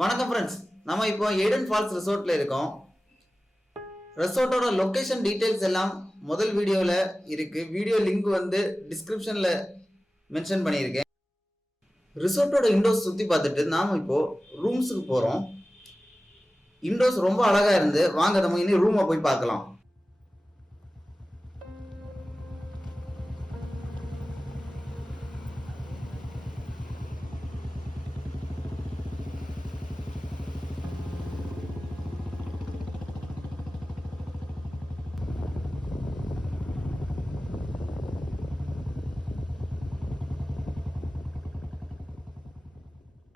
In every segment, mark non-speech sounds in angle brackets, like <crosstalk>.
வணக்கம் ஃப்ரெண்ட்ஸ் நம்ம இப்போ ஏடன் ஃபால்ஸ் ரிசோர்ட்ல இருக்கோம். ரிசோர்ட்டோட லொக்கேஷன் டீடைல்ஸ் எல்லாம் முதல் வீடியோவில் இருக்கு. வீடியோ லிங்க் வந்து டிஸ்கிரிப்ஷனில் மென்ஷன் பண்ணியிருக்கேன். ரிசோர்ட்டோட இண்டோர்ஸ் சுற்றி பார்த்துட்டு நாம் இப்போ ரூம்ஸுக்கு போகிறோம் இண்டோர்ஸ் ரொம்ப அழகாக இருந்து வாங்க நம்ம இனி ரூமை போய் பார்க்கலாம்.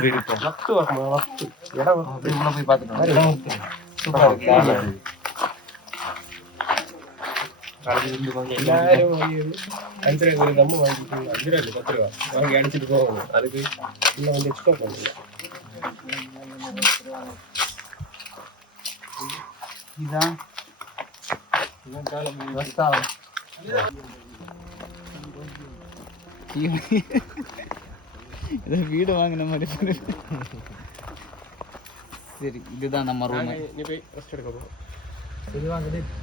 உள்ள போய் பார்த்துட்டு எல்லாரும் அஞ்சு ரூபாய்க்கு ஒரு வாங்கிட்டு அஞ்சு ரூபாய்க்கு பத்து ரூபா வாங்கி அடிச்சுட்டு போகணும். அதுக்கு இன்னும் வந்து எக்ஸ்ட்ரா பண்ணுங்க இதான். இதை வீடு வாங்கின மாதிரி இருக்கு. சரி இதுதான் நம்ம ரூம் நீ போய் ரெஸ்ட் எடுக்க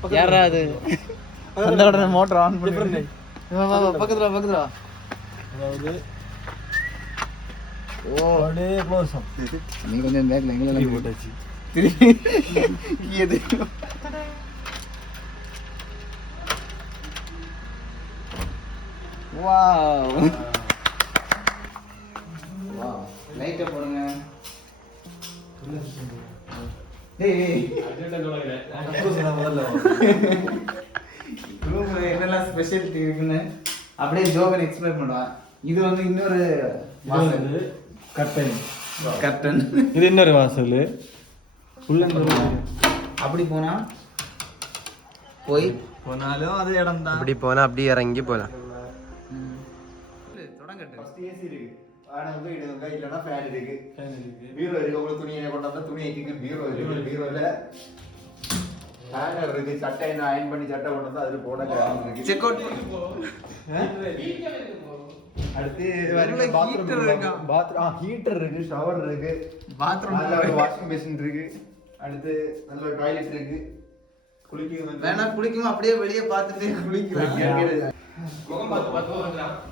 போ யாரா அது அந்த உடனே மோட்டர் ஆன் பண்ணி வா, வா, வா, பக்கத்துல வா, பக்கத்துல வா. அதாவது ஓ அப்படியே க்ளோஸ் நீ கொஞ்சம் பேக்ல எங்களை போட்டாச்சு திரும்பி எது வாவ் வாவ் லைட்டை போடுங்க. என்னெல்லாம் ஸ்பெஷாலிட்டி இருக்குன்னு அப்படியே ஜோகன் எக்ஸ்பிளைன் பண்ணுவான். இது வந்து இன்னொரு வாசல். கர்டன் கர்டன் இது இன்னொரு வாசல். உள்ள அப்படி போனா? போய்? போனாலும் அது இடம் தான் அப்படி போனால் அப்படியே இறங்கி போகலாம் தொடங்கட்டு. ஃபர்ஸ்ட் ஏசி இருக்கு. ஆனா வந்து இடுங்க இல்லனா ஃபேன் இருக்கு பீரோ இருக்கு உங்களுக்கு துணியை கொண்டாந்தா துணி வைக்க பீரோ இருக்கு பீரோல ஹேங்கர் இருக்கு சட்டை என்ன அயன் பண்ணி சட்டை கொண்டாந்தா அதுல போட கிராம் இருக்கு செக் அவுட் அடுத்து இருக்கா? பாத்ரூம் ஆ ஹீட்டர் இருக்கு ஷவர் இருக்கு பாத்ரூம் நல்ல ஒரு வாஷிங் மிஷின் இருக்கு அடுத்து நல்ல ஒரு டாய்லெட் இருக்கு குளிக்க வந்து வேணா குளிக்குமா அப்படியே வெளியே பார்த்துட்டு குளிக்கலாம் முகம் பார்த்து பார்த்து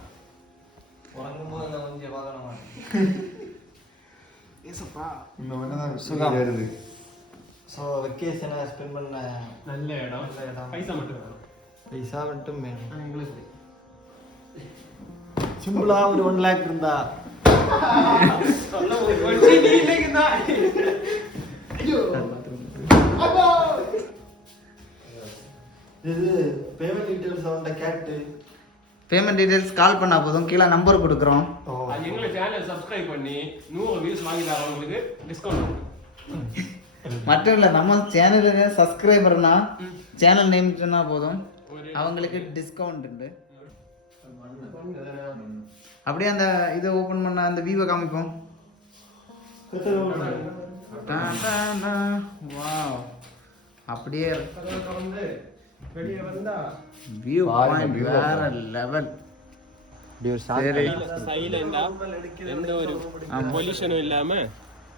உறங்கும்போது கொஞ்சம் பார்க்கணும் <laughs> ஏசப்பா. இன்னும் என்னதான் சுகம். வருது ஸோ வெக்கேஷனை ஸ்பெண்ட் பண்ண நல்ல இடம். நல்ல இடம். பைசா மட்டும் வேணும். பைசா மட்டும் வேணும். சிம்பிளா ஒரு ஒன் லேக் இருந்தா. <laughs> இது பேமெண்ட் டீடைல்ஸ் அவன்கிட்ட கேட்டு பேமெண்ட் டீடைல்ஸ் கால் பண்ணா போதும். கீழே நம்பர் கொடுக்குறோம். அது எங்களை சேனல் சப்ஸ்கிரைப் பண்ணி நூறு வியூஸ் வாங்கி தரவங்களுக்கு டிஸ்கவுண்ட் மட்டும் இல்லை நம்ம சேனலுக்கு சப்ஸ்கிரைபர்னா சேனல் நேம் சொன்னா போதும். அவங்களுக்கு டிஸ்கவுண்ட் உண்டு. <laughs> அப்படியே அந்த இதை ஓபன் பண்ண அந்த வியூவை காமிப்போம். <laughs> அப்படியே வெளியே வந்தா? வியூ பாயிண்ட் வேற லெவல் சரி. சைலண்டா எந்த ஒரு ஆமா. பொல்யூஷனும் இல்லாம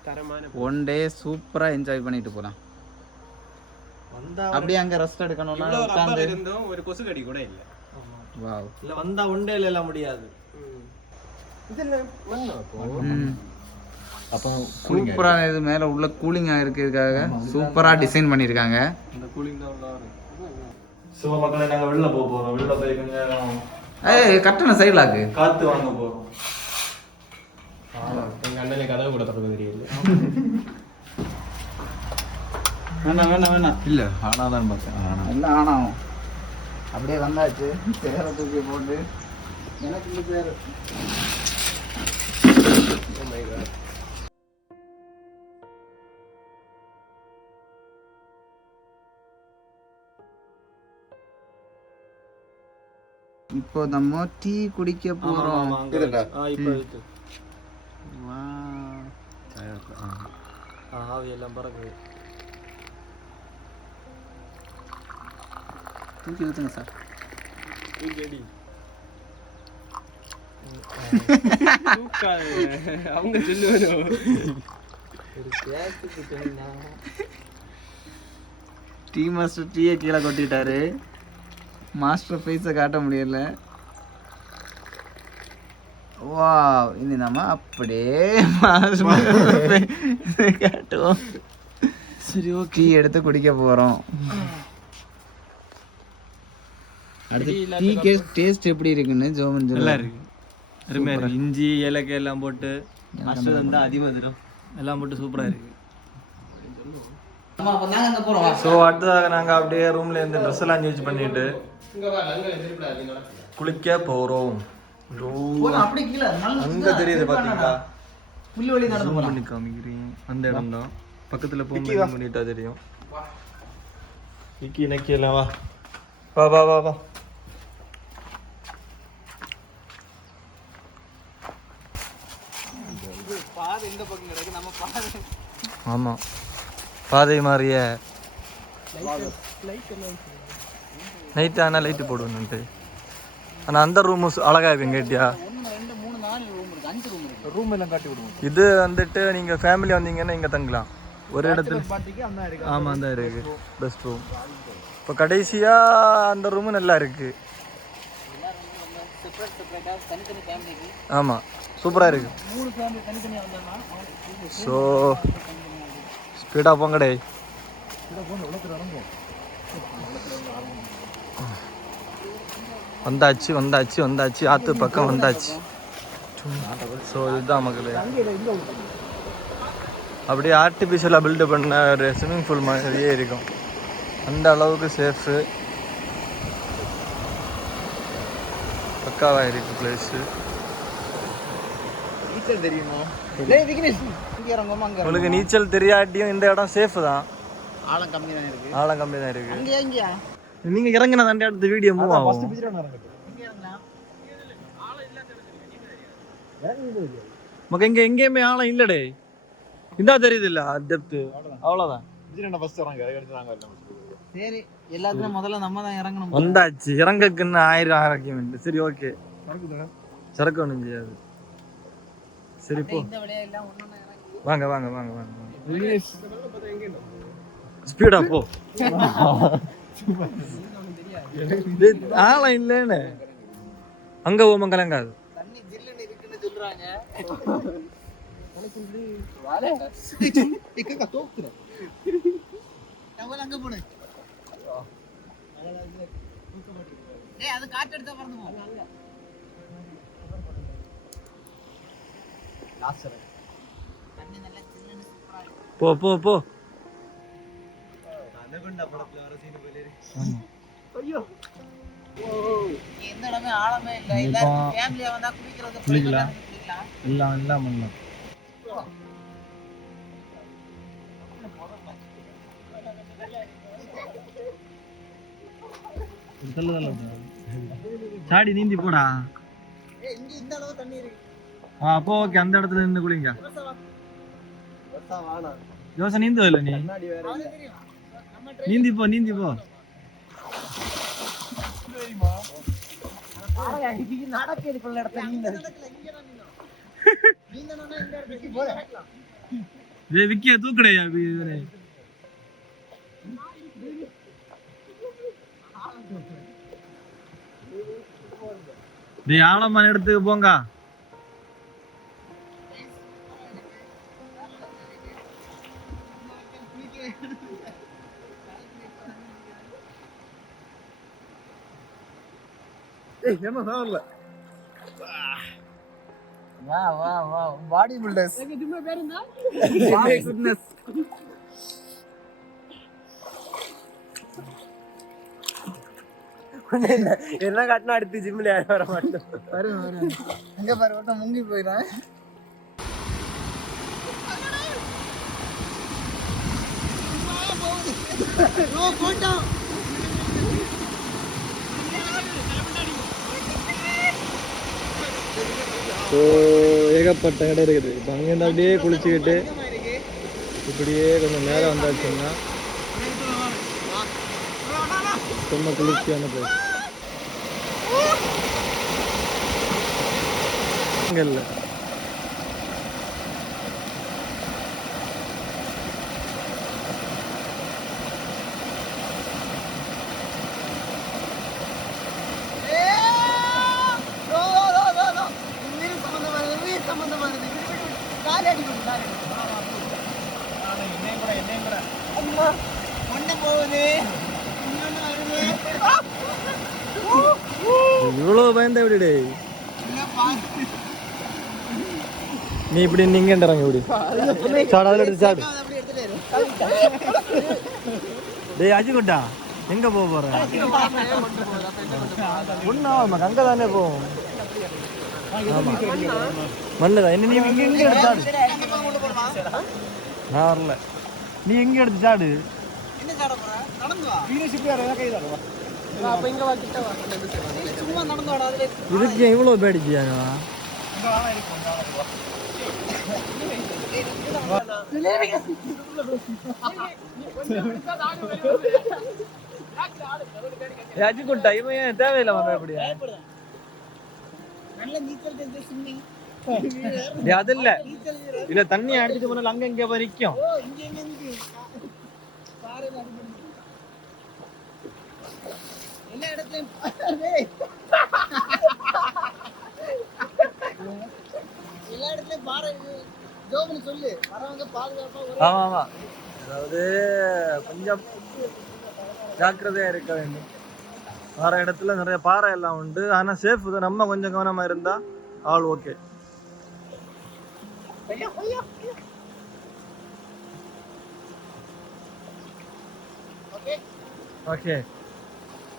தரமான ஒன் டே சூப்பரா என்ஜாய் பண்ணிட்டு போலாம். வந்தா அப்படியே அங்க ரெஸ்ட் எடுக்கணும்னா உட்காந்து இருந்தும் ஒரு கொசு கடி கூட இல்ல. வாவ் இல்ல வந்தா ஒன் டேல எல்லாம் முடியாது. சூப்பரா இது மேல உள்ள கூலிங்கா இருக்கிறதுக்காக சூப்பரா டிசைன் பண்ணிருக்காங்க இந்த கூலிங் தான் உள்ள சிவ மக்களை நாங்க வெளில போக போறோம். வெளில போய் கொஞ்ச நேரம் ஏய் கட்டண சைடுலாக்கு காத்து வாங்க போறோம். எங்க அண்ணனை கதவு கூட திறக்க தெரியல வேணாம் வேணாம் வேணாம். இல்ல ஆனாதான் பார்த்தேன். ஆனா. எல்லாம் ஆனாவும் அப்படியே வந்தாச்சு. சேர தூக்கி போட்டு. எனக்கு இந்த பேர் இப்போ நம்ம டீ குடிக்க போறோம். இதுடா. இப்ப இருக்கு. Wow. ஆவி எல்லாம் பறக்குது. தூக்கி ஊத்துங்க சார். <laughs> அவங்க சொல்லுவானோ டீ மாஸ்டர் டீயை கீழே கொட்டிட்டாரு. மாஸ்டர் ஃபேஸை காட்ட முடியல. வா இனி நம்ம அப்படியே மாஸ்டர் காட்டுவோம். சரி ஓகே டீ எடுத்து குடிக்க போகிறோம் அடுத்து டீ கேஸ் டேஸ்ட் எப்படி இருக்குன்னு ஜோமன் நல்லா இருக்கு. அருமையா இருக்கு. இஞ்சி ஏலக்காய் எல்லாம் போட்டு ஃபர்ஸ்ட் வந்து அதிமதுரம் எல்லாம் போட்டு சூப்பரா இருக்கு. நாங்கள் அங்கே போகிறோம் ஸோ அடுத்ததாக நாங்கள் அப்படியே ரூம்ல இருந்து ட்ரெஸ் எல்லாம் யூஸ் பண்ணிட்டு குளிக்க கீழே. அங்க தெரியுது நடந்து Zoom பண்ணி காமிக்கிறேன். அந்த இடம் தான் பக்கத்துல போகும்போது பண்ணிட்டா தெரியும். இக்கி நக்கி எல்லாம் வா. வா வா வா வா. ஆமா. பாதை மாறிய நைட் ஆனா லைட்டு போடுவேன்ட்டு ஆனா அந்த ரூம் அழகா இருக்கும் கேட்டியா? ரெண்டு மூணு நாலு ரூம் இருக்கு. அஞ்சு ரூம் இருக்கு. ரூம் எல்லாம் காட்டி விடுவோம். இது வந்துட்டு நீங்க ஃபேமிலி வந்தீங்கன்னா இங்க தங்கலாம். ஒரு இடத்துல பார்ட்டிக்கு அந்த இருக்கு ஆமா தான் இருக்கு. பெஸ்ட் ரூம் இப்போ கடைசியா அந்த ரூம் நல்லா இருக்கு. செப்பரேட் செப்பரேட்டாக தனித்தனி ஃபேமிலிக்கு பீடா போங்கடே வந்தாச்சு வந்தாச்சு வந்தாச்சு ஆத்து பக்கம் வந்தாச்சு ஸோ இதுதான் மக்களே அப்படியே ஆர்டிஃபிஷியலாக பில்டு பண்ண ஒரு ஸ்விம்மிங் பூல் மாதிரியே இருக்கும் அந்த அளவுக்கு சேஃபு பக்காவாக இருக்கு பிளேஸு நீச்சல் தெரியுமா? டேய் விக்னேஷ் இங்க இறங்குமா அங்க உங்களுக்கு நீச்சல் தெரியாட்டியும் இந்த இடம் சேஃபு தான். ஆழம் கம்மி தான் இருக்கு. ஆழம் கம்மி தான் இருக்கு. அங்கேயா இங்கேயா? நீங்க இறங்கின தாண்டி அடுத்த வீடியோ மூவ் ஆகும். இங்க இறங்கலாம் நமக்கு இங்க எங்கேயுமே ஆழம் இல்லடே. இந்தா தெரியுது இல்ல டெப்த் அவ்வளவுதான். சரி எல்லாத்துலயும் முதல்ல நம்ம தான் இறங்கணும். வந்தாச்சு இறங்கக்குன்னு ஆயிரம் ஆரோக்கியம் சரி ஓகே சரக்கு ஒன்றும் செய்யாது. சரி போ. இந்த வழியா எல்லாம் ஒண்ணு இறங்கி வாங்க வாங்க வாங்க வாங்க ஸ்பீடா போ. ஆழம் இல்லைன்னு. அங்க ஓம கலங்காது அது காட்டு எடுத்தா பறந்து போ தண்ணி நல்லா ஜில்லுன்னு சூப்பரா இருக்கு போ போ போ எந்த இடமே ஆழமே இல்ல எல்லாரும் குளிக்கலாம். எல்லாம் எல்லாம் பண்ணலாம் சாடி நீந்தி போடா ஏய் இங்க இந்த அளவு தண்ணி இருக்கு அப்போ ஓகே அந்த இடத்துல இருந்து குளிங்க ஜோச நீந்து இல்ல நீ நீந்தி போ நீந்தி போ விக்கிய தூக்குடையா டேய் ஆழமான இடத்துக்கு போங்க வா வா வா. பாடி பில்டர்ஸ் ஃபிட்னஸ் என்ன? காட்டினா அடுத்து ஜிம்ல யாரும் வர மாட்டோம். பாரு பாரு அங்க பாரு ஒருத்தன் முங்கி போயிடான் ஸோ ஏகப்பட்ட கடை இருக்குது. இப்போ அங்கேருந்து அப்படியே குளிச்சுக்கிட்டு இப்படியே கொஞ்சம் நேரம் வந்தாச்சுன்னா ரொம்ப குளிர்ச்சியான பிளேஸ் இங்கே இல்லை இவ்வளோ பயந்த எப்படி டேய் நீ இப்படி நீங்க இறங்க இப்படி சாடு அதில் எடுத்து சாடு டேய் அஜிகுட்டா எங்க போக போற? ஒன்றும் அங்கே தானே போவோம். மண்ணுதான் என்ன நீ இங்க இங்க எடுத்து சாடு நான் வரல. நீ எங்க எடுத்து சாடு இதுக்கு இவ்வளோ பேடிச்சியா அஜிக்குட்டா இவன் ஏன் தேவையில்லை மாமா எப்படியா டேய், அது இல்ல. இல்ல தண்ணி அடிச்சிட்டு போனால அங்க இங்க போய் நிக்கும் ஆமா ஆமா அதாவது கொஞ்சம் ஜாக்கிரதையா இருக்க வேண்டும். வர இடத்துல நிறைய பாறை எல்லாம் உண்டு. ஆனா சேஃப் நம்ம கொஞ்சம் கவனமா இருந்தா ஆல் ஓகே ஓகே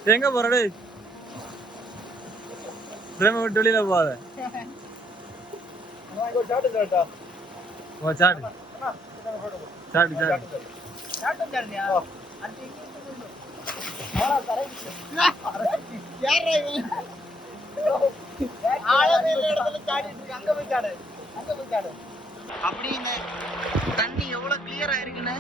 எங்க போற டேய்? பிரேம விட்டு வெளியில போகாத. ஓ சாடு சாடு சாடு அப்படி இந்த தண்ணி எவ்வளவு கிளியரா இருக்குன்னு?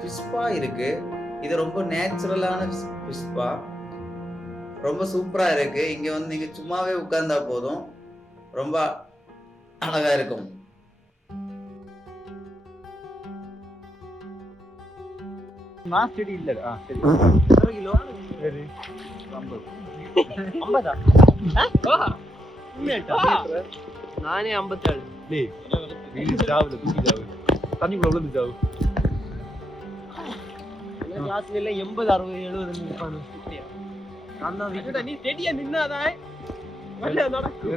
ஃபிஷ்பா இருக்கு. இது ரொம்ப நேச்சுரலான ஃபிஷ்பா ரொம்ப சூப்பரா இருக்கு. இங்க வந்து நீங்க சும்மாவே உட்கார்ந்தா போதும். ரொம்ப அழகா இருக்கும். நான் செடி இல்ல. ஆ சரி கிலோ. சரி. ஐம்பதா. நானே ஐம்பத்தேழு. டேய் வீடு சாவுல தூக்கி சாவு தண்ணிக்குள்ள விழுந்து சாவு கிளாஸ்ல எல்லாம் எண்பது அறுபது எழுபது நிற்பானு நான் தான் விட்டுட்ட நீ செடியா நின்னாதான் வெளில நடக்கு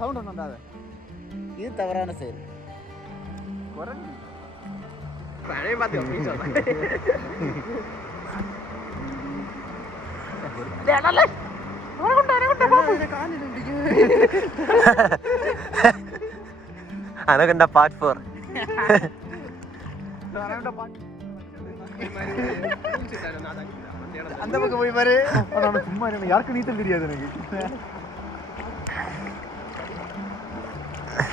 சவுண்ட் ஒன்றும் வந்தாத இது தவறான செயல். பழைய பார்த்து அனகண்டா பார்ட் ஃபோர் அந்த பக்கம் போய் பாரு. சும்மா யாருக்கும் நீச்சல் தெரியாது எனக்கு.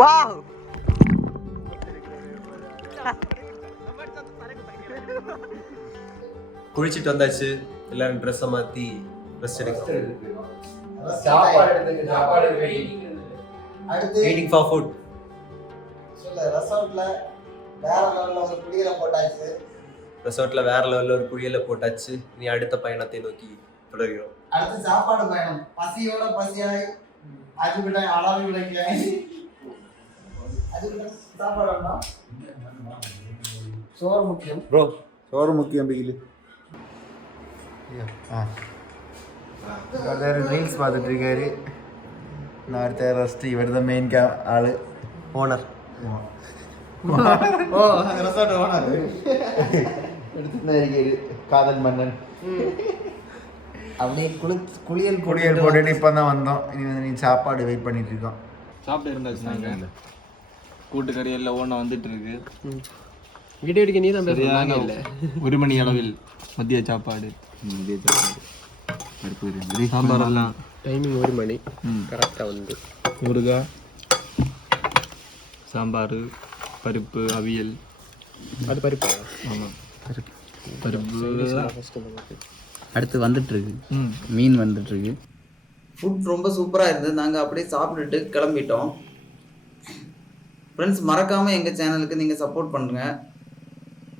வாவ். குளிச்சுட்டு வந்தாச்சு. எல்லாரும் ட்ரெஸ்ஸை மாற்றி ரெஸ்ட் வெயிட்டிங் ஃபார் ஃபுட் ரெசார்ட்ல வேற லெவல்ல ஒரு குடியில போட்டாச்சு. ரெசார்ட்டில் வேற லெவலில் ஒரு குளியலை போட்டாச்சு. இனி அடுத்த பயணத்தை நோக்கி தொடர்கிறோம். அடுத்து சாப்பாடு பயணம். பசியோட பசியாய் அது விட அளவு வேண்டாம். சோறு முக்கியம். ப்ரோ சோறு முக்கியம் பிகிலு ஒருத்தர் ரீல்ஸ் பார்த்துட்டு இருக்காரு. நான் ஒருத்தர் ஃபஸ்ட்டு இவர் தான் மெயின் கே ஆளு. ஓனர் <laughs> ஓ ரெசார்ட் ஓனர் <laughs> எடுத்துட்டு இருக்காரு. காதல் மன்னன். அப்படியே குளி குளியல் குடியல் போட்டுட்டு இப்போ தான் வந்தோம். இனி வந்து நீ சாப்பாடு வெயிட் பண்ணிட்டு இருக்கோம் சாப்பிட்டு இருந்தாச்சு நாங்க. கூட்டுக்கறி எல்லாம் ஓன வந்துட்டு இருக்கு வீடியோ எடுக்க நீ தான் சரியான ஒரு மணி அளவில் மதிய சாப்பாடு. சாம்பார் எல்லாம் டைமிங் ஒரு மணி. கரெக்டாக வந்து. ஊறுகாய் சாம்பார் பருப்பு அவியல். அது பருப்பா? ஆமாம் பருப்பு. அடுத்து வந்துட்டு இருக்கு ம். மீன் வந்துட்டு இருக்கு ஃபுட் ரொம்ப சூப்பராக இருந்தது நாங்கள் அப்படியே சாப்பிட்டுட்டு கிளம்பிட்டோம். ஃப்ரெண்ட்ஸ் மறக்காமல் எங்கள் சேனலுக்கு நீங்கள் சப்போர்ட் பண்ணுங்கள்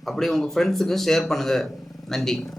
அப்படியே உங்கள் ஃப்ரெண்ட்ஸுக்கும் ஷேர் பண்ணுங்கள் நன்றி.